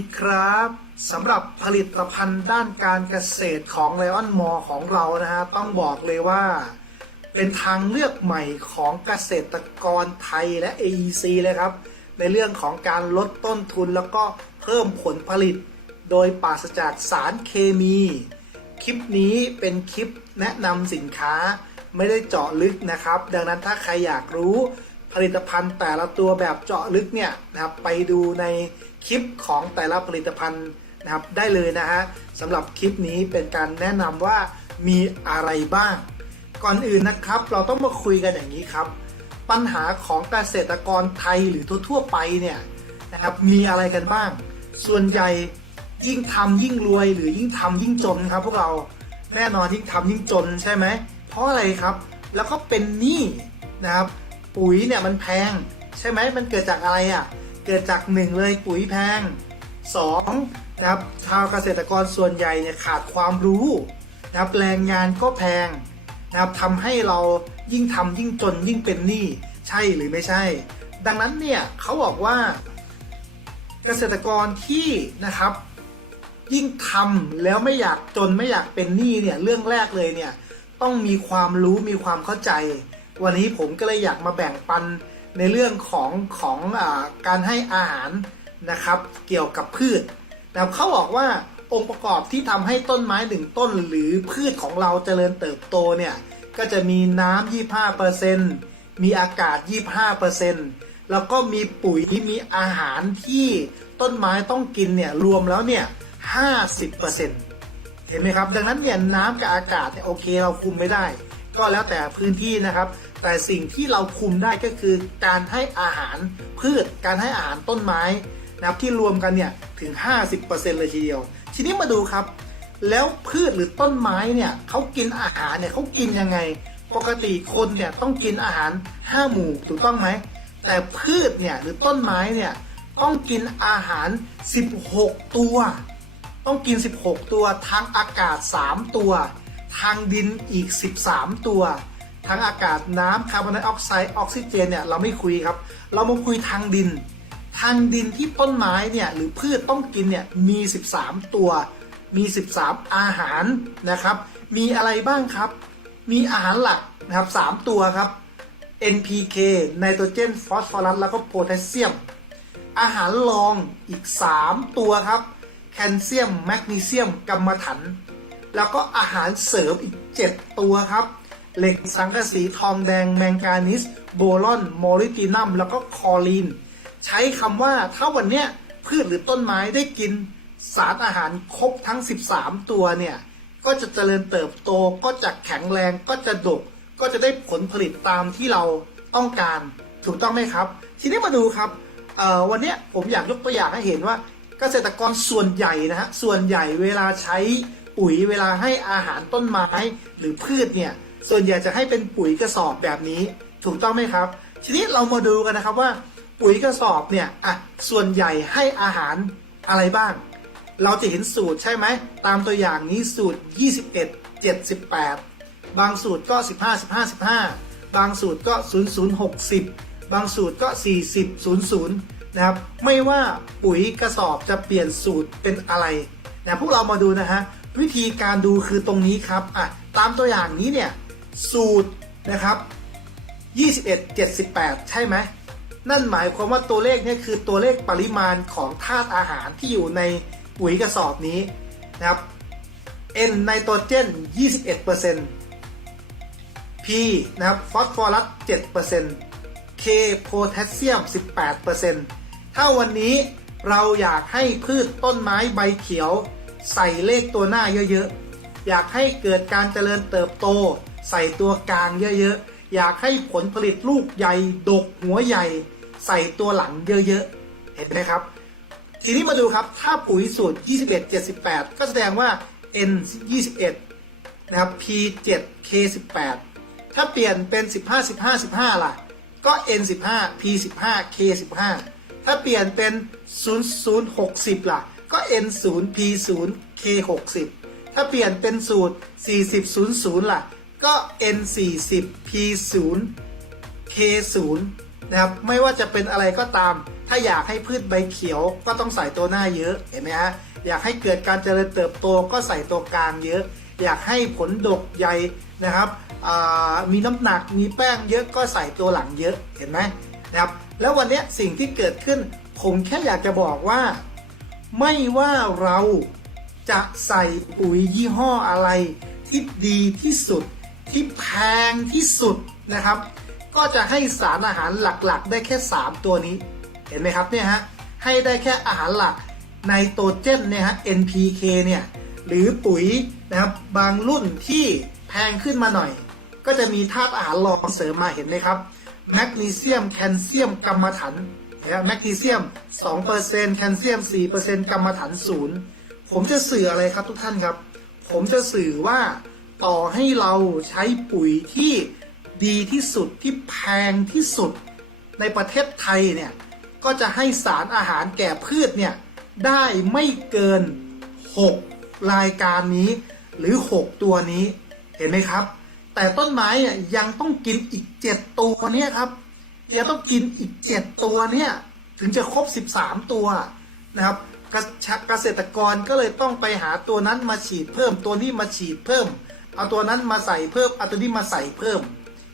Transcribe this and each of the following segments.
สวัสดีครับสำหรับผลิตภัณฑ์ด้านการเกษตรของไลออนมอของเรานะฮะต้องบอกเลยว่า เป็นทางเลือกใหม่ของเกษตรกรไทยและ AEC เลยครับ ในเรื่องของการลดต้นทุนแล้วก็เพิ่มผลผลิต โดยปราศจากสารเคมี คลิปนี้เป็นคลิปแนะนำสินค้าไม่ได้เจาะลึกนะครับ ดังนั้นถ้าใครอยากรู้ผลิตภัณฑ์แต่ละตัวแบบเจาะลึกเนี่ยนะครับไปดูใน คลิปของแต่ละผลิตภัณฑ์นะครับได้เลยนะฮะสำหรับคลิปนี้เป็นการแนะนำว่ามีอะไรบ้าง ก่อนอื่นนะครับ เราต้องมาคุยกันอย่างนี้ครับ ปัญหาของเกษตรกรไทยหรือทั่วๆไปเนี่ยนะครับมีอะไรกันบ้าง ส่วนใหญ่ยิ่งทำยิ่งรวยหรือยิ่งทำยิ่งจนครับพวกเราแน่นอนยิ่งทำยิ่งจนใช่ไหมเพราะอะไรครับ แล้วก็เป็นหนี้นะครับปุ๋ยเนี่ยมันแพงใช่ไหมมันเกิดจากอะไรอะ เกิดจากหนึ่งเลยปุ๋ยแพงสองนะครับชาวเกษตรกรส่วนใหญ่เนี่ยขาดความรู้นะครับแรงงานก็แพงนะครับทำให้เรายิ่งทำยิ่งจนยิ่งเป็นหนี้ใช่หรือไม่ใช่ ดังนั้นเนี่ยเขาบอกว่า เกษตรกรที่นะครับ ยิ่งทำแล้วไม่อยากจนไม่อยากเป็นหนี้เนี่ยเรื่องแรกเลยเนี่ยต้องมีความรู้มีความเข้าใจ วันนี้ผมก็เลยอยากมาแบ่งปัน ในเรื่องของของอการให้อาหารนะครับ เกี่ยวกับพืชนะครับเขาบอกว่าองค์ประกอบที่ทำให้ต้นไม้หนึ่งต้นหรือพืชของเราเจริญเติบโตเนี่ยก็จะมีน้ำ25%มีอากาศ 25%แล้วก็มีปุ๋ยมีอาหารที่ต้นไม้ต้องกินเนี่ยรวมแล้วเนี่ย 50%เห็นไหมครับ ดังนั้นเนี่ยน้ำกับอากาศเนี่ยโอเคเราคุมไม่ได้ ก็แล้วแต่พื้นที่นะครับ แต่สิ่งที่เราคุมได้ก็คือการให้อาหารพืช การให้อาหารต้นไม้นะครับที่รวมกันเนี่ยถึง 50%เลยทีเดียว ทีนี้มาดูครับ แล้วพืชหรือต้นไม้เนี่ยเขากินอาหารเนี่ยเขากินยังไง ปกติคนเนี่ยต้องกินอาหาร 5 หมู่ถูกต้องไหม แต่พืชเนี่ยหรือต้นไม้เนี่ยต้องกินอาหาร 16 ตัว ต้องกิน 16 ตัว ทางอากาศ 3 ตัว ทางดินอีก 13 ตัว ทางอากาศน้ำคาร์บอนไดออกไซด์ออกซิเจนเนี่ยเราไม่คุยครับ เรามาคุยทางดิน ทางดินที่ต้นไม้เนี่ยหรือพืชต้องกินเนี่ยมี 13 ตัว มี 13 อาหารนะครับ มีอะไรบ้างครับ มีอาหารหลักนะครับ 3 ตัวครับ NPK ไนโตรเจนฟอสฟอรัสแล้วก็โพแทสเซียม อาหารรองอีก 3 ตัวครับ แคลเซียม แมกนีเซียมกัมมันถัน แล้วก็อาหารเสริมอีก 7 ตัวครับ เหล็กสังกะสีทองแดงแมงกานิส โบรอนโมลิบดีนัม แล้วก็คอลีน ใช้คำว่าถ้าวันเนี้ยพืชหรือต้นไม้ได้กินสารอาหารครบทั้ง 13 ตัวเนี่ย ก็จะเจริญเติบโตก็จะแข็งแรงก็จะดก ก็จะได้ผลผลิตตามที่เราต้องการถูกต้องไหมครับ ทีนี้มาดูครับวันนี้ผมอยากยกตัวอย่างให้เห็นว่าเกษตรกรส่วนใหญ่นะฮะส่วนใหญ่เวลาใช้ปุ๋ยเวลาให้อาหารต้นไม้หรือพืชเนี่ย ส่วนใหญ่จะให้เป็นปุ๋ยกระสอบแบบนี้ถูกต้องไหมครับ ทีนี้เรามาดูกันนะครับว่าปุ๋ยกระสอบเนี่ยอะส่วนใหญ่ให้อาหารอะไรบ้าง เราจะเห็นสูตรใช่ไหมตามตัวอย่างนี้สูตร 21 78 บางสูตรก็ 15 15 15 บางสูตรก็ 00 60 บางสูตรก็ 40 00นะครับไม่ว่าปุ๋ยกระสอบจะเปลี่ยนสูตรเป็นอะไรนะพวกเรามาดูนะฮะวิธีการดูคือตรงนี้ครับอะตามตัวอย่างนี้เนี่ย สูตรนะครับ 21 78 ใช่ไหมนั่นหมายความว่าตัวเลขนี่คือตัวเลขปริมาณของธาตุอาหารที่อยู่ในปุ๋ยกระสอบนี้นะครับ N ไนโตรเจน 21% P นะครับฟอสฟอรัส 7% K โพแทสเซียม 18%ถ้าวันนี้เราอยากให้พืชต้นไม้ใบเขียว ใส่เลขตัวหน้าเยอะๆ อยากให้เกิดการเจริญเติบโต ใส่ตัวกลางเยอะๆ อยากให้ผลผลิตลูกใหญ่ ดกหัวใหญ่ ใส่ตัวหลังเยอะๆ เห็นไหมครับ ทีนี้มาดูครับ ถ้าปุ๋ยสูตร 21 78 ก็แสดงว่า N 21 นะครับ P 7 K 18 ถ้าเปลี่ยนเป็น 15 15 15 ล่ะ ก็ N 15 P 15 K 15 ถ้าเปลี่ยนเป็น 0 0 60 ล่ะ ก็ N 0 P 0 K 60 ถ้าเปลี่ยนเป็นสูตร 40 0 0 ล่ะ ก็ N 40 P 0 K 0 นะครับไม่ว่าจะเป็นอะไรก็ตาม ถ้าอยากให้พืชใบเขียวก็ต้องใส่ตัวหน้าเยอะเห็นไหมฮะอยากให้เกิดการเจริญเติบโตก็ใส่ตัวกลางเยอะ อยากให้ผลดกใหญ่นะครับอ่ามีน้ำหนักมีแป้งเยอะก็ใส่ตัวหลังเยอะเห็นไหมนะครับแล้ววันนี้สิ่งที่เกิดขึ้น ผมแค่อยากจะบอกว่า ไม่ว่าเราจะใส่ปุ๋ยยี่ห้ออะไรที่ดีที่สุด ที่แพงที่สุดนะครับ ก็จะให้สารอาหารหลักๆ ได้แค่ 3 ตัวนี้ เห็นไหมครับเนี่ยฮะให้ได้แค่อาหารหลักไนโตรเจนเนี่ยฮะ NPK เนี่ยหรือปุ๋ยนะครับบางรุ่นที่แพงขึ้นมาหน่อย ก็จะมีธาตุอาหารรองเสริมมาเห็นไหมครับแมกนีเซียมแคลเซียมกรรมฐานนะแมกนีเซียม 2%แคลเซียม 4%กรรมฐานศูนย์ผมจะสื่ออะไรครับทุกท่านครับ ผมจะสื่อว่า ต่อให้เราใช้ปุ๋ยที่ดีที่สุดที่แพงที่สุดในประเทศไทยเนี่ยก็จะให้สารอาหารแก่พืชเนี่ยได้ไม่เกิน 6 รายการนี้หรือ 6 ตัวนี้เห็นไหมครับ แต่ต้นไม้ยังต้องกินอีก 7 ตัวเนี่ยครับยังต้องกินอีก 7 ตัวเนี่ยถึงจะครบ 13 ตัวนะครับกเกษตรกรก็เลยต้องไปหาตัวนั้นมาฉีดเพิ่มตัวนี้มาฉีดเพิ่ม เอาตัวนั้นมาใส่เพิ่มเอาตัวนี้มาใส่เพิ่ม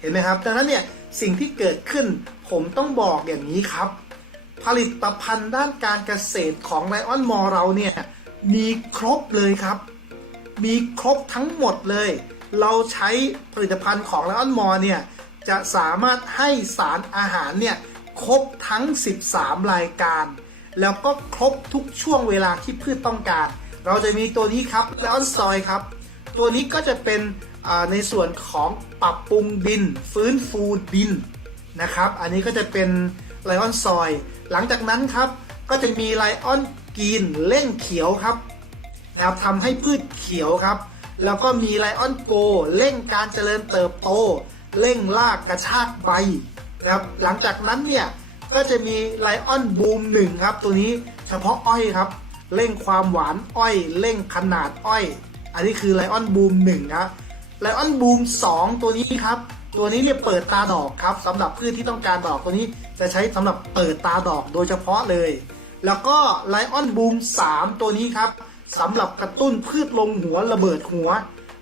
เห็นไหมครับ ดังนั้นเนี่ยสิ่งที่เกิดขึ้นผมต้องบอกอย่างนี้ครับ ผลิตภัณฑ์ด้านการเกษตรของไลออนมอเราเนี่ยมีครบเลยครับ มีครบทั้งหมดเลย เราใช้ผลิตภัณฑ์ของไลออนมอเนี่ยจะสามารถให้สารอาหารเนี่ยครบทั้ง 13 รายการ แล้วก็ครบทุกช่วงเวลาที่พืชต้องการ เราจะมีตัวนี้ครับไลออนซอยครับ ตัวนี้ก็จะเป็นในส่วนของปรับปรุงดิน ฟื้นฟูดินนะครับ อันนี้ก็จะเป็นไลออนซอย หลังจากนั้นครับก็จะมีไลออนกรีนเล่งเขียวครับนะครับทำให้พืชเขียวครับ แล้วก็มีไลออนโกเร่งการเจริญเติบโต เร่งรากกระชากใบนะครับหลังจากนั้นเนี่ยก็จะมีไลออนบูมหนึ่งครับ ตัวนี้เฉพาะอ้อยครับ เร่งความหวานอ้อย เร่งขนาดอ้อย อันนี้คือไลออนบูมหนึ่งนะไลออนบูมสองตัวนี้ครับ ตัวนี้เนี่ยเปิดตาดอกครับสำหรับพืชที่ต้องการดอกตัวนี้จะใช้สำหรับเปิดตาดอกโดยเฉพาะเลย แล้วก็ไลออนบูม3ตัวนี้ครับสำหรับกระตุ้นพืชลงหัวระเบิดหัว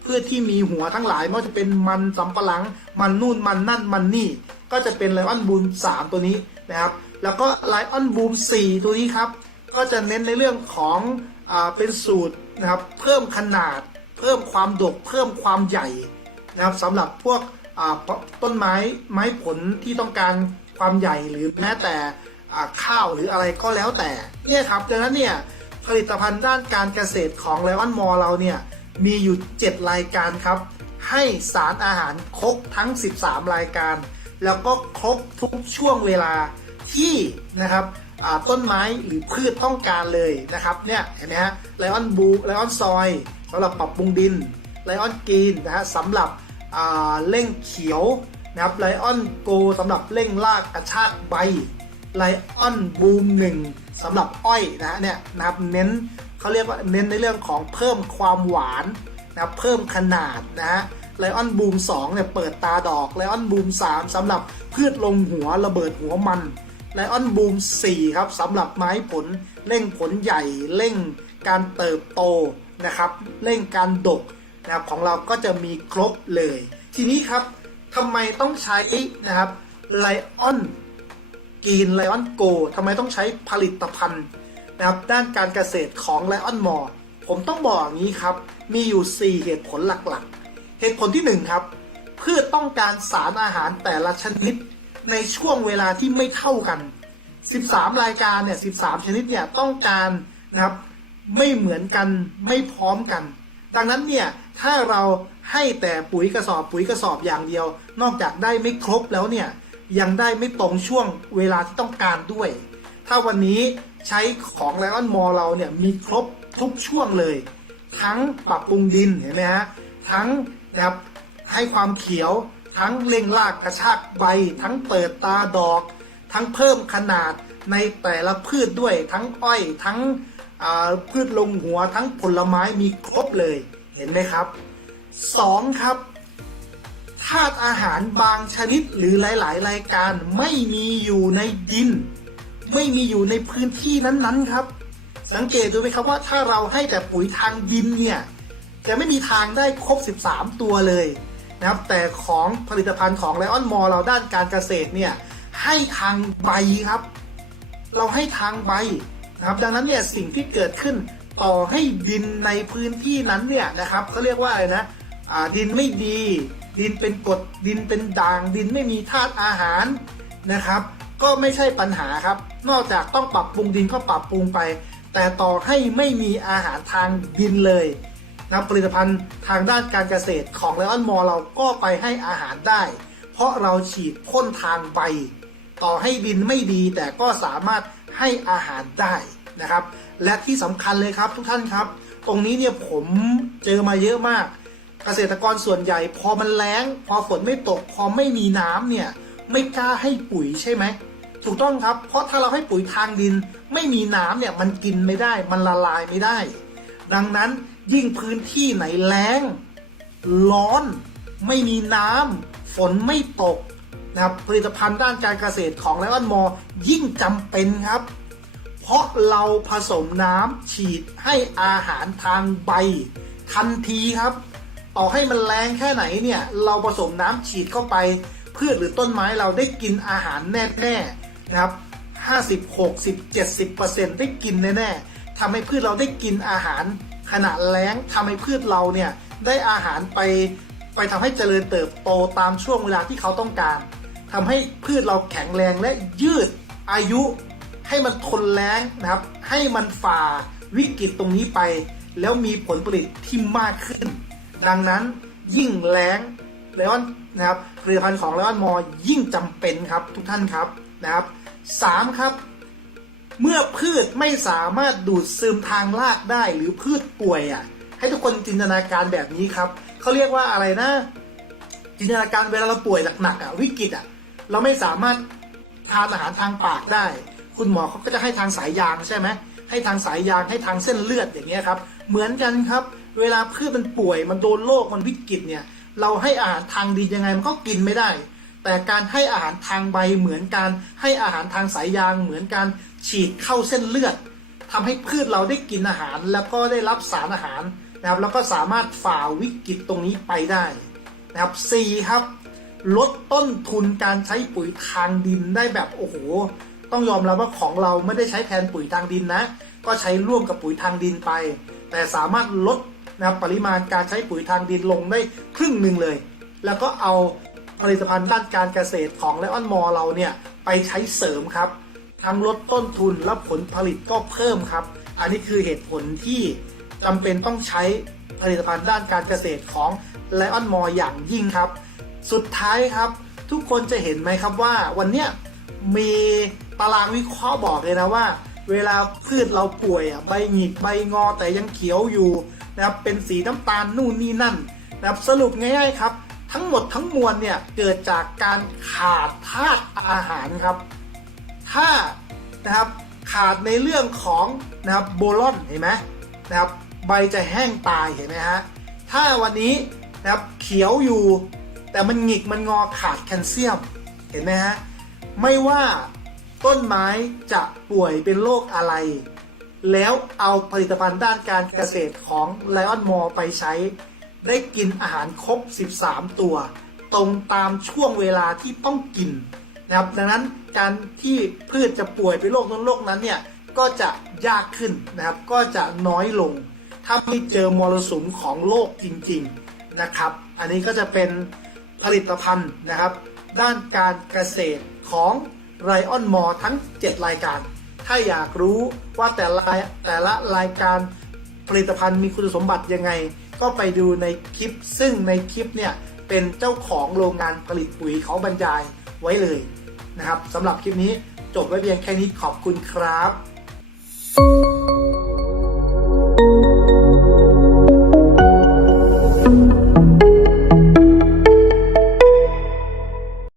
พืชที่มีหัวทั้งหลายไม่ว่าจะเป็นมันสำปะหลัง มันนู่นมันนั่นมันนี่ ก็จะเป็นไลออนบูม3 ตัวนี้นะครับ แล้วก็ไลออนบูม4 ตัวนี้ครับ ก็จะเน้นในเรื่องของอเป็นสูตร นะครับ เพิ่มขนาด เพิ่มความดก เพิ่มความใหญ่นะครับสำหรับพวกต้นไม้ไม้ผลที่ต้องการความใหญ่หรือแม้แต่ข้าวหรืออะไรก็แล้วแต่เนี่ยครับดังนั้นเนี่ยผลิตภัณฑ์ด้านการเกษตรของไลออนมอเราเนี่ยมีอยู่ 7 รายการครับ ให้สารอาหารครบทั้ง 13 รายการ แล้วก็ครบทุกช่วงเวลาที่นะครับ ต้นไม้หรือพืชต้องการเลยนะครับเนี่ยเห็นไหมฮะไลออนบูไลออนซอยสำหรับปรับปรุงดินไลออนกรีนนะฮะสำหรับเร่งเขียวนะครับไลออนโกสำหรับเร่งรากกระชากใบไลออนบูมหนึ่งสำหรับอ้อยนะเนี่ยนะครับเน้นเขาเรียกว่าเน้นในเรื่องของเพิ่มความหวานนะเพิ่มขนาดนะฮะไลออนบูม2เนี่ยเปิดตาดอกไลออนบูม3สำหรับพืชลงหัวระเบิดหัวมัน ไลออนบูม4ครับสำหรับไม้ผลเร่งผลใหญ่เร่งการเติบโตนะครับเร่งการดกนะครับของเราก็จะมีครบเลย ทีนี้ครับทำไมต้องใช้นะครับไลออนกรีนไลออนโกทำไมต้องใช้ผลิตภัณฑ์นะครับด้านการเกษตรของไลออนมอผมต้องบอกอย่างนี้ครับ มีอยู่ 4 เหตุผลหลักๆ เหตุผลที่ 1 ครับ พืชต้องการสารอาหารแต่ละชนิด ในช่วงเวลาที่ไม่เท่ากัน 13 รายการเนี่ย 13 ชนิดเนี่ยต้องการนะครับไม่เหมือนกันไม่พร้อมกัน ดังนั้นเนี่ยถ้าเราให้แต่ปุ๋ยกระสอบปุ๋ยกระสอบอย่างเดียว นอกจากได้ไม่ครบแล้วเนี่ยยังได้ไม่ตรงช่วงเวลาที่ต้องการด้วย ถ้าวันนี้ใช้ของไลออนมอเราเนี่ยมีครบทุกช่วงเลย ทั้งปรับปรุงดินเห็นไหมฮะทั้งนะครับให้ความเขียว ทั้งเร่งรากกระชากใบ ทั้งเปิดตาดอก ทั้งเพิ่มขนาดในแต่ละพืชด้วย ทั้งอ้อย ทั้งพืชลงหัว ทั้งผลไม้มีครบเลยเห็นไหมครับสองครับธาตุอาหารบางชนิดหรือหลาย ๆ รายการไม่มีอยู่ในดิน ไม่มีอยู่ในพื้นที่นั้นๆครับ สังเกตดูไหมครับว่าถ้าเราให้แต่ปุ๋ยทางดินเนี่ยจะไม่มีทางได้ครบ 13 ตัวเลย นะครับ แต่ของผลิตภัณฑ์ของไลออนมอลเราด้านการเกษตรเนี่ยให้ทางใบครับ เราให้ทางใบนะครับ ดังนั้นเนี่ยสิ่งที่เกิดขึ้นต่อให้ดินในพื้นที่นั้นเนี่ยนะครับเขาเรียกว่าอะไรนะดินไม่ดี ดินเป็นกรดดินเป็นด่าง ดินไม่มีธาตุอาหารนะครับ ก็ไม่ใช่ปัญหาครับ นอกจากต้องปรับปรุงดินก็ปรับปรุงไป แต่ต่อให้ไม่มีอาหารทางดินเลย นะผลิตภัณฑ์ทางด้านการเกษตรของไลออนมอเราก็ไปให้อาหารได้ เพราะเราฉีดพ่นทางใบ ต่อให้ดินไม่ดีแต่ก็สามารถให้อาหารได้นะครับ และที่สำคัญเลยครับทุกท่านครับ ตรงนี้เนี่ยผมเจอมาเยอะมาก เกษตรกรส่วนใหญ่ พอมันแล้ง พอฝนไม่ตก พอไม่มีน้ำเนี่ยไม่กล้าให้ปุ๋ยใช่ไหมถูกต้องครับเพราะถ้าเราให้ปุ๋ยทางดิน ไม่มีน้ำเนี่ยมันกินไม่ได้ มันละลายไม่ได้ ดังนั้น ยิ่งพื้นที่ไหนแล้ง ร้อน ไม่มีน้ำฝนไม่ตกนะครับผลิตภัณฑ์ด้านการเกษตรของไลออนมอยิ่งจำเป็นครับ เพราะเราผสมน้ำฉีดให้อาหารทางใบ ทันทีครับ ต่อให้มันแรงแค่ไหนเนี่ย เราผสมน้ำฉีดเข้าไป พืชหรือต้นไม้เราได้กินอาหารแน่ๆนะครับ50 60 70ได้กินแน่ๆทำให้พืชเราได้กินอาหาร ขณะแล้งทำให้พืชเราเนี่ยได้อาหารไปไปทำให้เจริญเติบโตตามช่วงเวลาที่เขาต้องการทำให้พืชเราแข็งแรงและยืดอายุ ให้มันทนแล้งนะครับ ให้มันฝ่าวิกฤตตรงนี้ไป แล้วมีผลผลิตที่มากขึ้น ดังนั้นยิ่งแล้งเลออนนะครับผลิตภัณฑ์ของเลออนมอยิ่งจำเป็นครับทุกท่านครับนะครับสามครับ เมื่อพืชไม่สามารถดูดซึมทางรากได้หรือพืชป่วยอะ ให้ทุกคนจินตนาการแบบนี้ครับเขาเรียกว่าอะไรนะ จินตนาการเวลาเราป่วยหนักๆอะวิกฤตอะเราไม่สามารถทานอาหารทางปากได้ คุณหมอเขาก็จะให้ทางสายยางใช่ไหมให้ทางสายยางให้ทางเส้นเลือดอย่างเงี้ยครับ เหมือนกันครับ เวลาพืชมันป่วยมันโดนโรคมันวิกฤตเนี่ย เราให้อาหารทางดียังไงมันก็กินไม่ได้ แต่การให้อาหารทางใบเหมือนการให้อาหารทางสายยางเหมือนการฉีดเข้าเส้นเลือดทำให้พืชเราได้กินอาหาร แล้วก็ได้รับสารอาหารนะครับแล้วก็สามารถฝ่าวิกฤตตรงนี้ไปได้นะครับ 4 ครับ ลดต้นทุนการใช้ปุ๋ยทางดินได้แบบโอ้โห ต้องยอมรับว่าของเราไม่ได้ใช้แทนปุ๋ยทางดินนะ ก็ใช้ร่วมกับปุ๋ยทางดินไป แต่สามารถลดนะครับปริมาณการใช้ปุ๋ยทางดินลงได้ครึ่งหนึ่งเลย แล้วก็เอา ผลิตภัณฑ์ด้านการเกษตรของไลออนมอเราเนี่ยไปใช้เสริมครับ ทั้งลดต้นทุนและผลผลิตก็เพิ่มครับ อันนี้คือเหตุผลที่จำเป็นต้องใช้ผลิตภัณฑ์ด้านการเกษตรของไลออนมออย่างยิ่งครับ สุดท้ายครับ ทุกคนจะเห็นไหมครับว่าวันเนี้ยมีตารางวิเคราะห์บอกเลยนะว่า เวลาพืชเราป่วยอะใบหงิกใบงอแต่ยังเขียวอยู่นะครับเป็นสีน้ำตาลนู่นนี่นั่นนะครับสรุปง่ายๆครับ หมดทั้งมวลเนี่ยเกิดจากการขาดธาตุอาหารครับ ถ้านะครับขาดในเรื่องของนะครับโบลอนเห็นไหมนะครับใบจะแห้งตายเห็นไหมฮะถ้าวันนี้นะครับเขียวอยู่ แต่มันหงิกมันงอขาดแคลเซียมเห็นไหมฮะไม่ว่าต้นไม้จะป่วยเป็นโรคอะไร แล้วเอาผลิตภัณฑ์ด้านการเกษตรของ Lion m o r e ไปใช้ ได้กินอาหารครบ 13 ตัว ตรงตามช่วงเวลาที่ต้องกินนะครับดังนั้นการที่พืชจะป่วยเป็นโรคนั้นโรคนั้นเนี่ยก็จะยากขึ้นนะครับก็จะน้อยลง ถ้าไม่เจอมรสุมของโลกจริงๆนะครับ อันนี้ก็จะเป็นผลิตภัณฑ์นะครับ ด้านการเกษตรของไรออนมอทั้ง 7 รายการ ถ้าอยากรู้ว่าแต่ละแต่ละรายการผลิตภัณฑ์มีคุณสมบัติยังไง ก็ไปดูในคลิป ซึ่งในคลิปเนี่ยเป็นเจ้าของโรงงานผลิตปุ๋ยเขาบรรยายไว้เลยนะครับสำหรับคลิปนี้จบไว้เพียงแค่นี้ขอบคุณครับ